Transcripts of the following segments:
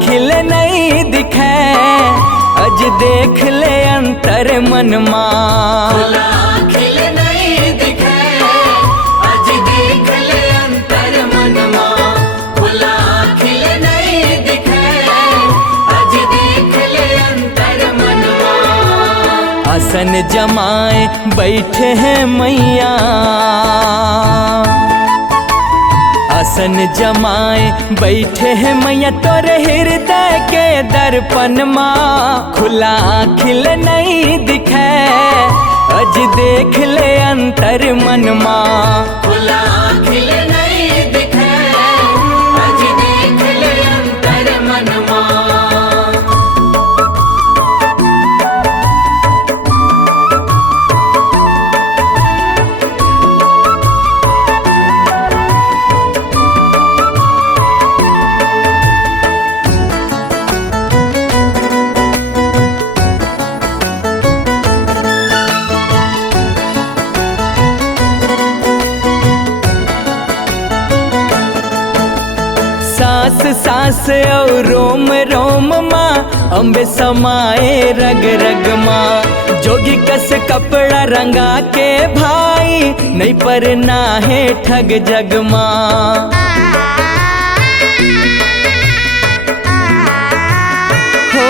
खिल नहीं दिखे, अज देख ले अंतर मन मां। खुला खिल नहीं दिखे, अज देख ले अंतर मन मां। खुला खिल नहीं दिखे, अज देख ले अंतर मन मां। आसन जमाए बैठे हैं मैया, आसन जमाए बैठे हैं मैया तोरे हृदय के दर्पण माँ। खुला खिल नहीं दिखे, अज देख ले अंतर मन माँ। खुला खिल नहीं दिखे, अज देख ले अंतर मन मां। सांस सांस और रोम रोम माँ, अम्बे समाए रग रग माँ। जोगी कस कपड़ा रंगा के भाई, नहीं पर ना है ठग जग माँ। हो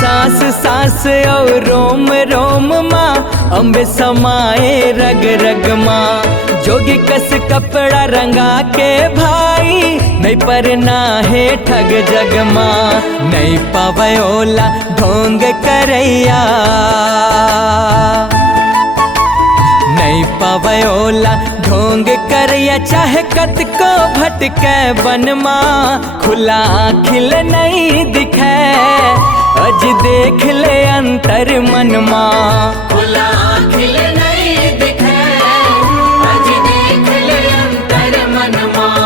सांस सांस और रोम रोम माँ, अम्बे समाए रग रग माँ। जोगी कस कपड़ा रंगा के भाई, नहीं पर ना है ठग जग माँ। नहीं पावे ओला ढोंग करैया, नहीं पावे ओला ढोंग करैया, चाहे कत को भटके बन माँ। खुला खिल नहीं दिखे, अज देख ले अंतर मन माँ। खुला खिल नहीं दिखे, अज देख ले अंतर मन मां।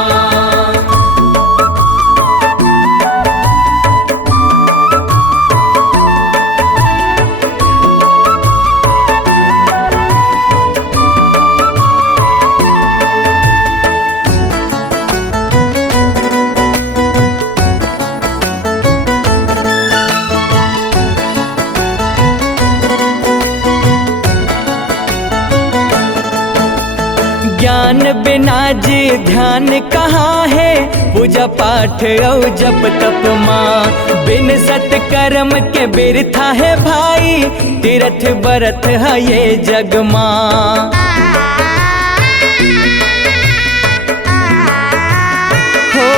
ज्ञान बिना जी ध्यान कहाँ है, पूजा पाठ और जप तप माँ। बिन सत्कर्म के बिरथा है भाई, तीर्थ बरत है ये जग माँ। हो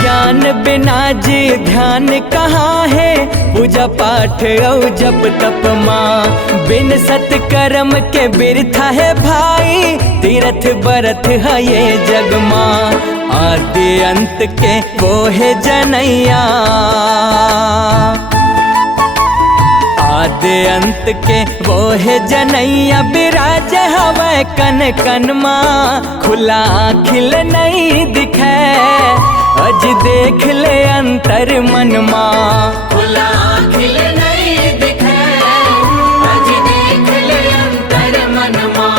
ज्ञान बिना जी ध्यान कहाँ है, पूजा पाठ और जप तप माँ। बिन सत्कर्म के बिरथा है भाई, तीर्थ बरत है ये जग माँ। आदि अंत के वो है जनैया, आदि अंत के वो है जनैया। बिराज हवे कन कन माँ, खुला खिल नहीं दिखे, अज देख ले अंतर मन माँ। खुला खिल नहीं दिखे, अज देख ले अंतर मन मां।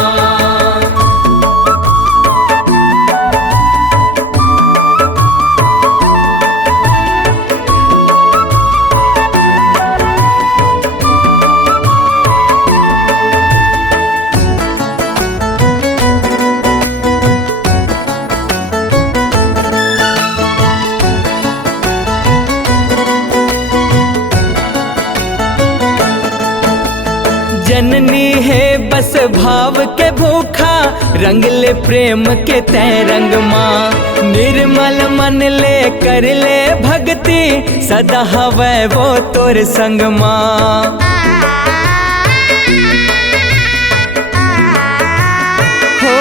जननी है बस भाव के भूखा, रंग ले प्रेम के तय रंग माँ। निर्मल मन ले कर ले भक्ति, सदा हवे वो तोर संग माँ। हो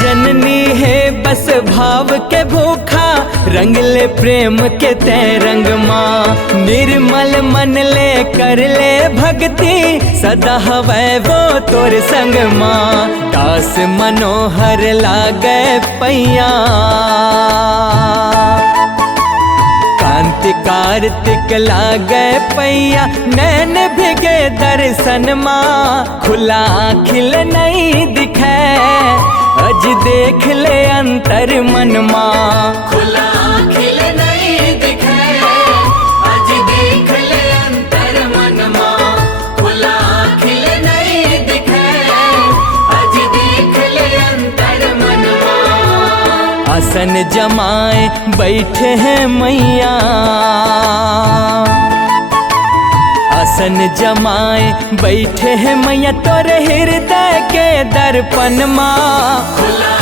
जननी है बस भाव के भूखा, रंग ले प्रेम के तय रंग माँ। निर्मल मन ले कर ले भक्ति, सदा हवे वो तोर संग माँ। दास मनोहर लागे पैया, कांति कार्तिक लागे पैया। नैन भिगे दर्शन माँ, खुला खिल नहीं दिखे, अज देख ले अंतर मन माँ। खुला आसन जमाए बैठे हैं मैया, आसन जमाए बैठे हैं मैया तोरे हृदय के दर्पण माँ। खुला